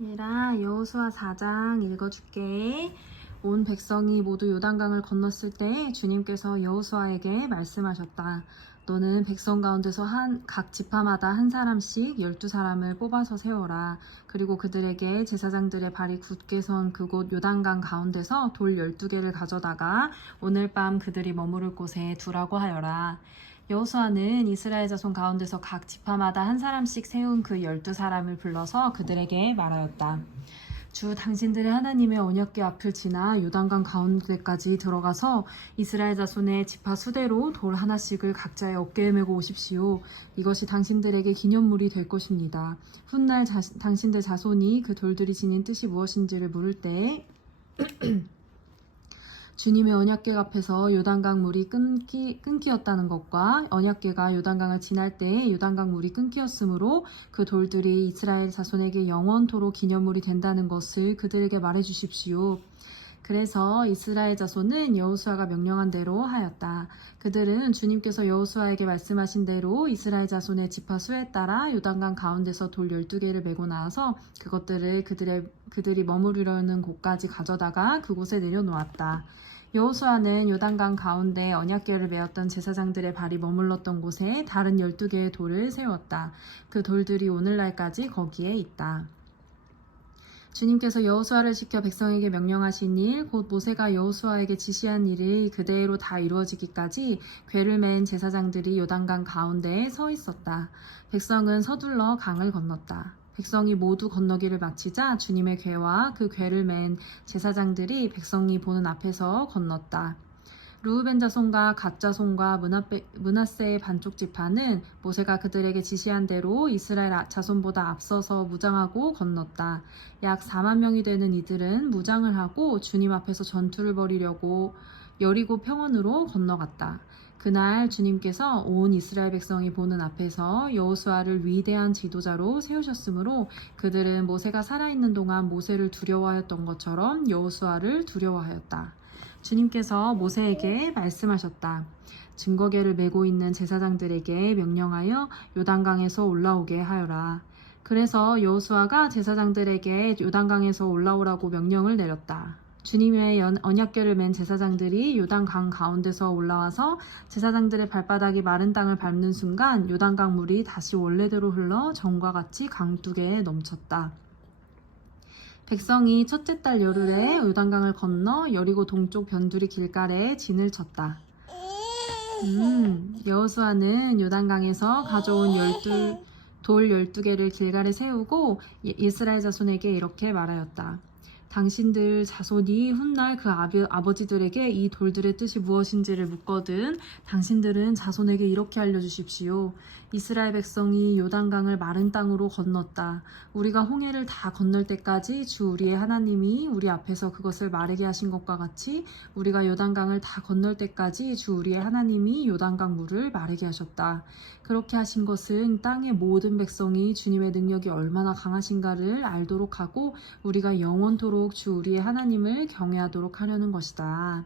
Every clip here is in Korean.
얘랑 여호수아 4장 읽어줄게. 온 백성이 모두 요단강을 건넜을 때 주님께서 여호수아에게 말씀하셨다. 너는 백성 가운데서 한 각 지파마다 한 사람씩 열두 사람을 뽑아서 세워라. 그리고 그들에게 제사장들의 발이 굳게 선 그곳 요단강 가운데서 돌 열두 개를 가져다가 오늘 밤 그들이 머무를 곳에 두라고 하여라. 여호수아는 이스라엘 자손 가운데서 각 지파마다 한 사람씩 세운 그 열두 사람을 불러서 그들에게 말하였다. 주 당신들의 하나님의 언약궤 앞을 지나 요단강 가운데까지 들어가서 이스라엘 자손의 지파 수대로 돌 하나씩을 각자의 어깨에 메고 오십시오. 이것이 당신들에게 기념물이 될 것입니다. 훗날 자, 당신들 자손이 그 돌들이 지닌 뜻이 무엇인지를 물을 때 주님의 언약궤 앞에서 요단강 물이 끊기, 끊기었다는 것과 언약궤가 요단강을 지날 때 요단강 물이 끊기었으므로 그 돌들이 이스라엘 자손에게 영원토록 기념물이 된다는 것을 그들에게 말해 주십시오. 그래서 이스라엘 자손은 여호수아가 명령한 대로 하였다. 그들은 주님께서 여호수아에게 말씀하신 대로 이스라엘 자손의 지파 수에 따라 요단강 가운데서 돌 12개를 메고 나와서 그것들을 그들의 그들이 머무르려는 곳까지 가져다가 그곳에 내려놓았다. 여호수아는 요단강 가운데 언약궤를 메었던 제사장들의 발이 머물렀던 곳에 다른 12개의 돌을 세웠다. 그 돌들이 오늘날까지 거기에 있다. 주님께서 여호수아를 시켜 백성에게 명령하신 일, 곧 모세가 여호수아에게 지시한 일이 그대로 다 이루어지기까지 궤를 맨 제사장들이 요단강 가운데에 서 있었다. 백성은 서둘러 강을 건넜다. 백성이 모두 건너기를 마치자 주님의 궤와 그 궤를 맨 제사장들이 백성이 보는 앞에서 건넜다. 루우벤 자손과 갓 자손과 문하세의 반쪽 지파는 모세가 그들에게 지시한 대로 이스라엘 자손보다 앞서서 무장하고 건넜다. 약 4만 명이 되는 이들은 무장을 하고 주님 앞에서 전투를 벌이려고 여리고 평원으로 건너갔다. 그날 주님께서 온 이스라엘 백성이 보는 앞에서 여호수아를 위대한 지도자로 세우셨으므로 그들은 모세가 살아있는 동안 모세를 두려워하였던 것처럼 여호수아를 두려워하였다. 주님께서 모세에게 말씀하셨다. 증거계를 메고 있는 제사장들에게 명령하여 요단강에서 올라오게 하여라. 그래서 여호수아가 제사장들에게 요단강에서 올라오라고 명령을 내렸다. 주님의 언약궤를 맨 제사장들이 요단강 가운데서 올라와서 제사장들의 발바닥이 마른 땅을 밟는 순간 요단강 물이 다시 원래대로 흘러 전과 같이 강두개에 넘쳤다. 백성이 첫째 달 열흘에 요단강을 건너 여리고 동쪽 변두리 길가에 진을 쳤다. 음, 여호수아는 요단강에서 가져온 열두 돌 열두 개를 길가에 세우고 이스라엘 자손에게 이렇게 말하였다. 당신들 자손이 훗날 그 아비, 아버지들에게 이 돌들의 뜻이 무엇인지를 묻거든 당신들은 자손에게 이렇게 알려주십시오. 이스라엘 백성이 요단강을 마른 땅으로 건넜다. 우리가 홍해를 다 건널 때까지 주 우리의 하나님이 우리 앞에서 그것을 마르게 하신 것과 같이 우리가 요단강을 다 건널 때까지 주 우리의 하나님이 요단강 물을 마르게 하셨다. 그렇게 하신 것은 땅의 모든 백성이 주님의 능력이 얼마나 강하신가를 알도록 하고 우리가 영원토록 주 우리의 하나님을 경외하도록 하려는 것이다.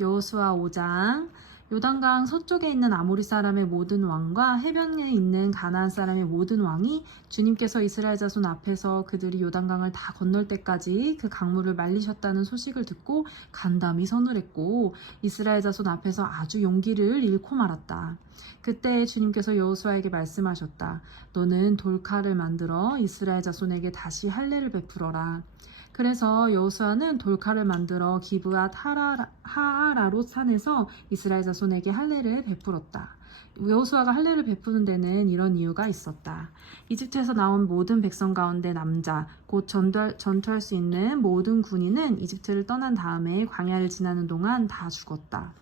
여호수아 5장 요단강 서쪽에 있는 아모리 사람의 모든 왕과 해변에 있는 가나안 사람의 모든 왕이 주님께서 이스라엘 자손 앞에서 그들이 요단강을 다 건널 때까지 그 강물을 말리셨다는 소식을 듣고 간담이 서늘했고 이스라엘 자손 앞에서 아주 용기를 잃고 말았다. 그때 주님께서 여호수아에게 말씀하셨다. 너는 돌칼을 만들어 이스라엘 자손에게 다시 할례를 베풀어라. 그래서 여호수아는 돌칼을 만들어 기브앗 하아라롯 산에서 이스라엘 자손에게 할례를 베풀었다. 여호수아가 할례를 베푸는 데는 이런 이유가 있었다. 이집트에서 나온 모든 백성 가운데 남자, 곧 전투할, 전투할 수 있는 모든 군인은 이집트를 떠난 다음에 광야를 지나는 동안 다 죽었다.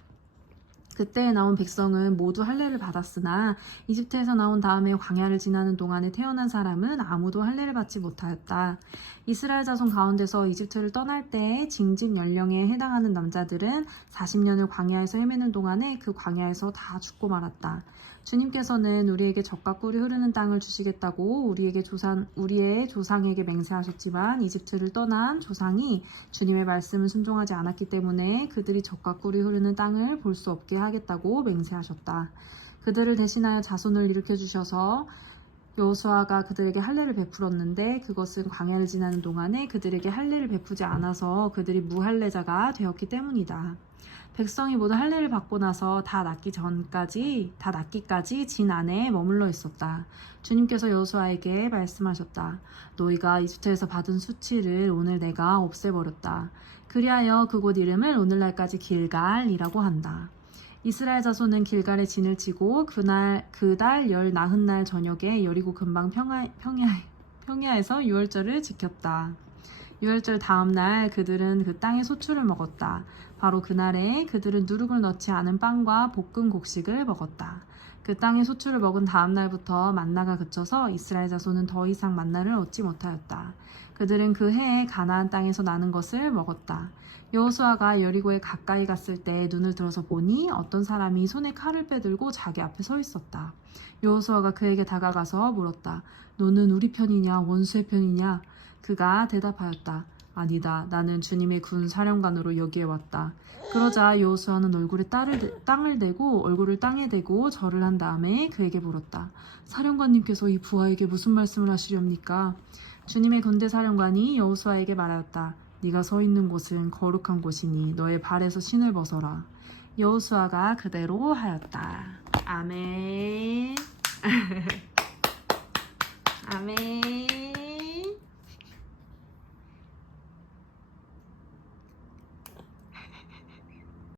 그때 나온 백성은 모두 할례를 받았으나 이집트에서 나온 다음에 광야를 지나는 동안에 태어난 사람은 아무도 할례를 받지 못하였다. 이스라엘 자손 가운데서 이집트를 떠날 때 징집 연령에 해당하는 남자들은 40년을 광야에서 헤매는 동안에 그 광야에서 다 죽고 말았다. 주님께서는 우리에게 적과 꿀이 흐르는 땅을 주시겠다고 우리에게 조상 우리의 조상에게 맹세하셨지만 이집트를 떠난 조상이 주님의 말씀을 순종하지 않았기 때문에 그들이 적과 꿀이 흐르는 땅을 볼 수 없게 하겠다고 맹세하셨다. 그들을 대신하여 자손을 일으켜 주셔서 여호수아가 그들에게 할례를 베풀었는데 그것은 광야를 지나는 동안에 그들에게 할례를 베푸지 않아서 그들이 무할례자가 되었기 때문이다. 백성이 모두 할례를 받고 나서 다 낫기 전까지 다 낫기까지 진 안에 머물러 있었다. 주님께서 여호수아에게 말씀하셨다. 너희가 이집트에서 받은 수치를 오늘 내가 없애버렸다. 그리하여 그곳 이름을 오늘날까지 길갈이라고 한다. 이스라엘 자손은 길갈에 진을 치고 그날 그달 열 나흔 날 저녁에 여리고 근방 평야 평야 평야에서 유월절을 지켰다. 유월절 다음 날 그들은 그 땅의 소출을 먹었다. 바로 그날에 그들은 누룩을 넣지 않은 빵과 볶은 곡식을 먹었다. 그 땅의 소출을 먹은 다음 날부터 만나가 그쳐서 이스라엘 자손은 더 이상 만나를 얻지 못하였다. 그들은 그 해에 가나안 땅에서 나는 것을 먹었다. 여호수아가 여리고에 가까이 갔을 때 눈을 들어서 보니 어떤 사람이 손에 칼을 빼들고 자기 앞에 서 있었다. 여호수아가 그에게 다가가서 물었다. 너는 우리 편이냐 원수의 편이냐? 그가 대답하였다. 아니다. 나는 주님의 군 사령관으로 여기에 왔다. 그러자 여호수아는 얼굴에 딸을, 대- 땅을 대고 얼굴을 땅에 대고 절을 한 다음에 그에게 물었다. 사령관님께서 이 부하에게 무슨 말씀을 하시렵니까? 주님의 군대 사령관이 여호수아에게 말하였다. 네가 서 있는 곳은 거룩한 곳이니 너의 발에서 신을 벗어라. 여호수아가 그대로 하였다. 아멘. 아멘.